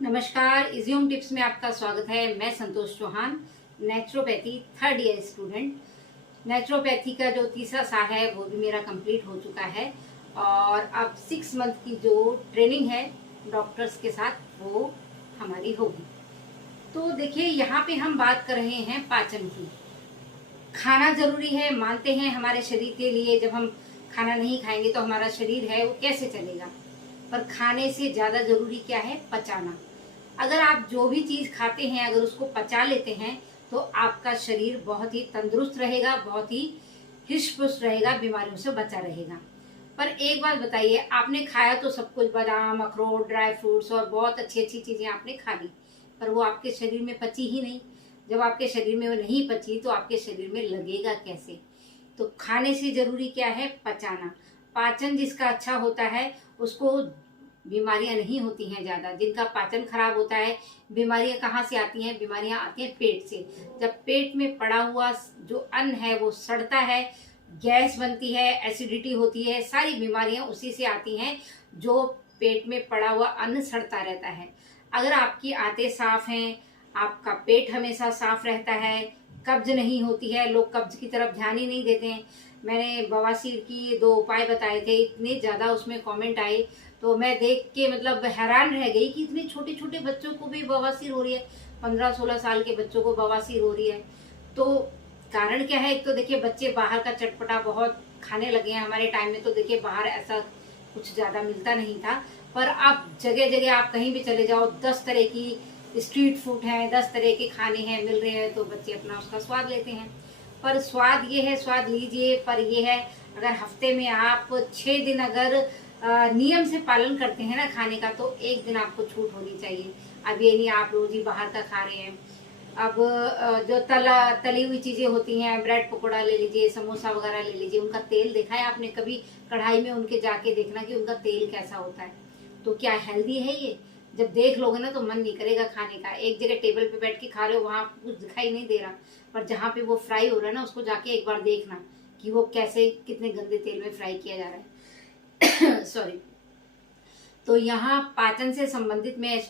नमस्कार, easy home tips में आपका स्वागत है। मैं Santosh Chauhan, naturopathy third year student. Naturopathy का जो तीसरा साल है वो भी मेरा कंप्लीट हो चुका है और अब 6 मंथ की जो ट्रेनिंग है डॉक्टर्स के साथ वो हमारी होगी। तो देखिए, यहाँ पे हम बात कर रहे हैं पाचन की। खाना जरूरी है, मानते हैं हमारे शरीर के लिए। जब हम खाना नहीं खाएंगे तो हमारा शरीर है वो कैसे चलेगा। पर खाने से ज्यादा जरूरी क्या है? पचाना। अगर आप जो भी चीज खाते हैं अगर उसको पचा लेते हैं तो आपका शरीर बहुत ही तंदुरुस्त रहेगा, बहुत ही हिष्ट पुष्ट रहेगा, बीमारियों से बचा रहेगा। पर एक बात बताइए, आपने खाया तो सब कुछ, बादाम, अखरोट, ड्राई फ्रूट्स और बहुत अच्छी अच्छी चीजें आपने खा ली, पर वो आपके शरीर में पची ही नहीं। जब आपके शरीर में वो नहीं पची तो आपके शरीर में लगेगा कैसे? तो खाने से जरूरी क्या है? पचाना। पाचन जिसका अच्छा होता है उसको बीमारियां नहीं होती हैं ज्यादा। जिनका पाचन खराब होता है, बीमारियां कहाँ से आती हैं? बीमारियां आती हैं पेट से। जब पेट में पड़ा हुआ जो अन्न है वो सड़ता है, गैस बनती है, एसिडिटी होती है, सारी बीमारियां उसी से आती हैं जो पेट में पड़ा हुआ अन्न सड़ता रहता है। अगर आपकी आंतें साफ हैं, आपका पेट हमेशा साफ रहता है, कब्ज नहीं होती है, लोग कब्ज की तरफ ध्यान ही नहीं देते हैं। मैंने बवासीर की 2 उपाय बताए थे, इतने ज्यादा उसमें कमेंट आए तो मैं देख के मतलब हैरान रह गई कि इतने छोटे छोटे बच्चों को भी बवासीर हो रही है। 15-16 साल के बच्चों को बवासीर हो रही है। तो कारण क्या है? एक तो देखिए, बच्चे बाहर का चटपटा बहुत खाने लगे हैं। हमारे टाइम में तो देखिए बाहर ऐसा कुछ ज्यादा मिलता नहीं था, पर अब जगह जगह आप कहीं भी चले जाओ 10 तरह की स्ट्रीट फूड है, 10 तरह के खाने हैं, मिल रहे हैं, तो बच्चे अपना उसका स्वाद लेते हैं। पर स्वाद ये है, स्वाद लीजिए, पर ये है अगर हफ्ते में आप 6 दिन अगर नियम से पालन करते हैं ना खाने का, तो एक दिन आपको छूट होनी चाहिए। अब ये नहीं आप रोज ही बाहर का खा रहे हैं। अब जो तली हुई चीजें होती हैं, ब्रेड पकौड़ा ले लीजिए, समोसा वगैरह ले लीजिए, उनका तेल देखा है आपने कभी? कढ़ाई में उनके जाके देखना कि उनका तेल कैसा होता है। तो क्या हेल्दी है ये? जब देख लोगे ना तो मन नहीं करेगा खाने का। एक जगह टेबल पे बैठ के खा रहे हो, वहां कुछ दिखाई नहीं दे रहा, पर जहाँ पे वो फ्राई हो रहा है ना उसको जाके एक बार देखना कि वो कैसे, कितने गंदे तेल में फ्राई किया जा रहा है। सॉरी। तो यहाँ पाचन से संबंधित मैं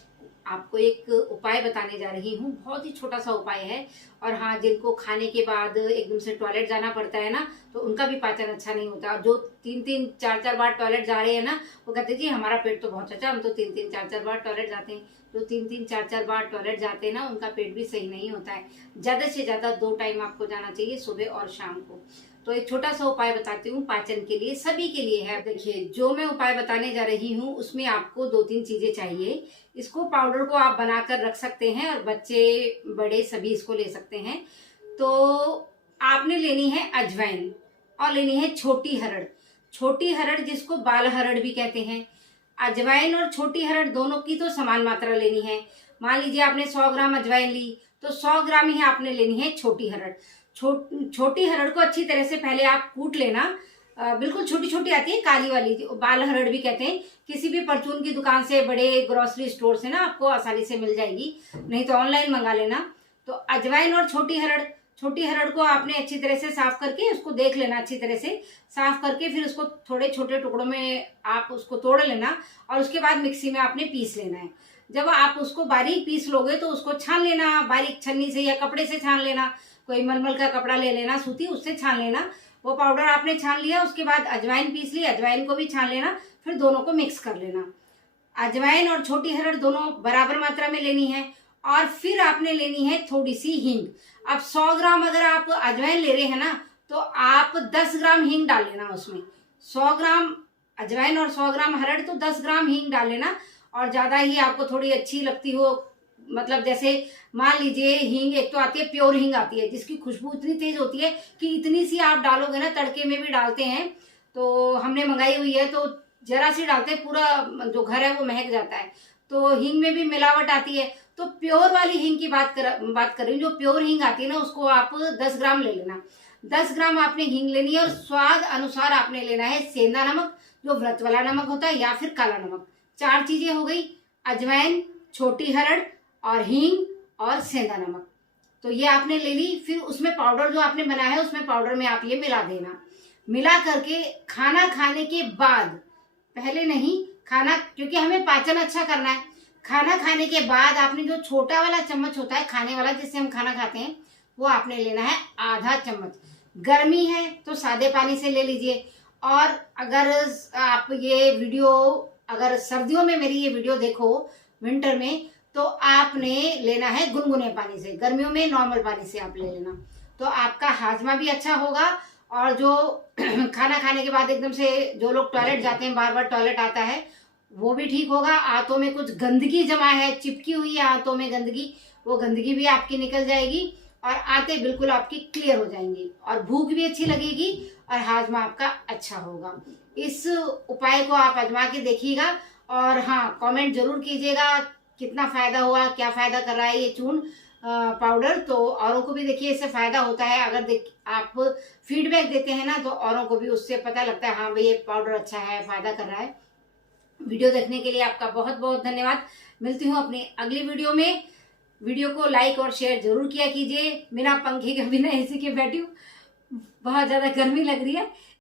आपको एक उपाय बताने जा रही हूँ। बहुत ही छोटा सा उपाय है। और हाँ, जिनको खाने के बाद एकदम से टॉयलेट जाना पड़ता है ना, तो उनका भी पाचन अच्छा नहीं होता। जो 3-3 4-4 बार टॉयलेट जा रहे हैं ना, वो कहते जी हमारा पेट तो बहुत अच्छा, हम तो 3-3 4-4 बार टॉयलेट जाते हैं। जो 3-3 4-4 बार टॉयलेट जाते हैं ना, उनका पेट भी सही नहीं होता है। ज्यादा से ज्यादा 2 टाइम आपको जाना चाहिए, सुबह और शाम को। तो एक छोटा सा उपाय बताती हूँ पाचन के लिए, सभी के लिए है। देखिए, जो मैं उपाय बताने जा रही हूँ उसमें आपको 2-3 चीजें चाहिए। इसको पाउडर को आप बनाकर रख सकते हैं और बच्चे बड़े सभी इसको ले सकते हैं। तो आपने लेनी है अजवाइन और लेनी है छोटी हरड़। छोटी हरड़ जिसको बाल हरड़ भी कहते हैं। अजवाइन और छोटी हरड़ दोनों की तो समान मात्रा लेनी है। मान लीजिए आपने 100 ग्राम अजवाइन ली तो 100 ग्राम ही आपने लेनी है छोटी हरड़। छोटी हरड़ को अच्छी तरह से पहले आप कूट लेना। बिल्कुल छोटी छोटी आती है, काली वाली, बाल हरड़ भी कहते हैं। किसी भी परचून की दुकान से, बड़े ग्रोसरी स्टोर से ना आपको आसानी से मिल जाएगी, नहीं तो ऑनलाइन मंगा लेना। तो अजवाइन और छोटी हरड़ को आपने अच्छी तरह से साफ करके उसको देख लेना। अच्छी तरह से साफ करके फिर उसको थोड़े छोटे टुकड़ों में आप उसको तोड़ लेना और उसके बाद मिक्सी में आपने पीस लेना है। जब आप उसको बारीक पीस लोगे तो उसको छान लेना, बारीक छन्नी से या कपड़े से छान लेना। कोई मलमल का कपड़ा ले लेना, सूती, उससे छान लेना। वो पाउडर आपने छान लिया, उसके बाद अजवाइन पीस ली, अजवाइन को भी छान लेना, फिर दोनों को मिक्स कर लेना। अजवाइन और छोटी हरड़ दोनों बराबर मात्रा में लेनी है। और फिर आपने लेनी है थोड़ी सी हींग। अब 100 ग्राम अगर आप अजवाइन ले रहे हैं ना, तो आप 10 ग्राम हींग डाल लेना उसमें। 100 ग्राम अजवाइन और 100 ग्राम हरड़, तो 10 ग्राम हींग डाल लेना। और ज्यादा ही आपको थोड़ी अच्छी लगती हो, मतलब जैसे मान लीजिए हींग एक तो आती है, प्योर हींग आती है जिसकी खुशबू इतनी तेज होती है कि इतनी सी आप डालोगे ना, तड़के में भी डालते हैं, तो हमने मंगाई हुई है, तो जरा सी डालते हैं, पूरा जो घर है वो महक जाता है। तो हींग में भी मिलावट आती है। तो प्योर वाली हींग की बात कर रही हूँ। जो प्योर हींग आती है ना, उसको आप 10 ग्राम ले लेना। 10 ग्राम आपने हींग लेनी है। और स्वाद अनुसार आपने लेना है सेंधा नमक, जो व्रत वाला नमक होता है, या फिर काला नमक। 4 चीजें हो गई, अजवाइन, छोटी हरड़ और हींग और सेंधा नमक। तो ये आपने ले ली। फिर उसमें पाउडर जो आपने बनाया है, उसमें पाउडर में आप ये मिला देना। मिला करके खाना खाने के बाद, पहले नहीं, खाना, क्योंकि हमें पाचन अच्छा करना है, खाना खाने के बाद आपने जो छोटा वाला चम्मच होता है खाने वाला, जिससे हम खाना खाते हैं, वो आपने लेना है आधा चम्मच। गर्मी है तो सादे पानी से ले लीजिए। और अगर आप ये वीडियो, अगर सर्दियों में मेरी ये वीडियो देखो विंटर में, तो आपने लेना है गुनगुने पानी से। गर्मियों में नॉर्मल पानी से आप ले लेना, तो आपका हाजमा भी अच्छा होगा। और जो खाना खाने के बाद एकदम से जो लोग टॉयलेट जाते हैं, बार बार टॉयलेट आता है, वो भी ठीक होगा। आंतों में कुछ गंदगी जमा है, चिपकी हुई है आंतों में गंदगी, वो गंदगी भी आपकी निकल जाएगी और आंतें बिल्कुल आपकी क्लियर हो जाएंगी और भूख भी अच्छी लगेगी और हाजमा आपका अच्छा होगा। इस उपाय को आप आजमा के देखिएगा और हाँ, कमेंट जरूर कीजिएगा कितना फायदा हुआ, क्या फायदा कर रहा है ये चूर्ण पाउडर। तो औरों को भी देखिए इससे फायदा होता है। अगर आप फीडबैक देते हैं ना, तो औरों को भी उससे पता लगता है हाँ भाई ये पाउडर अच्छा है, फायदा कर रहा है। वीडियो देखने के लिए आपका बहुत बहुत धन्यवाद। मिलती हूँ अपनी अगली वीडियो में। वीडियो को लाइक और शेयर जरूर किया कीजिए। बिना पंखे के, बिना एसी के बैठी हूँ, बहुत ज्यादा गर्मी लग रही है।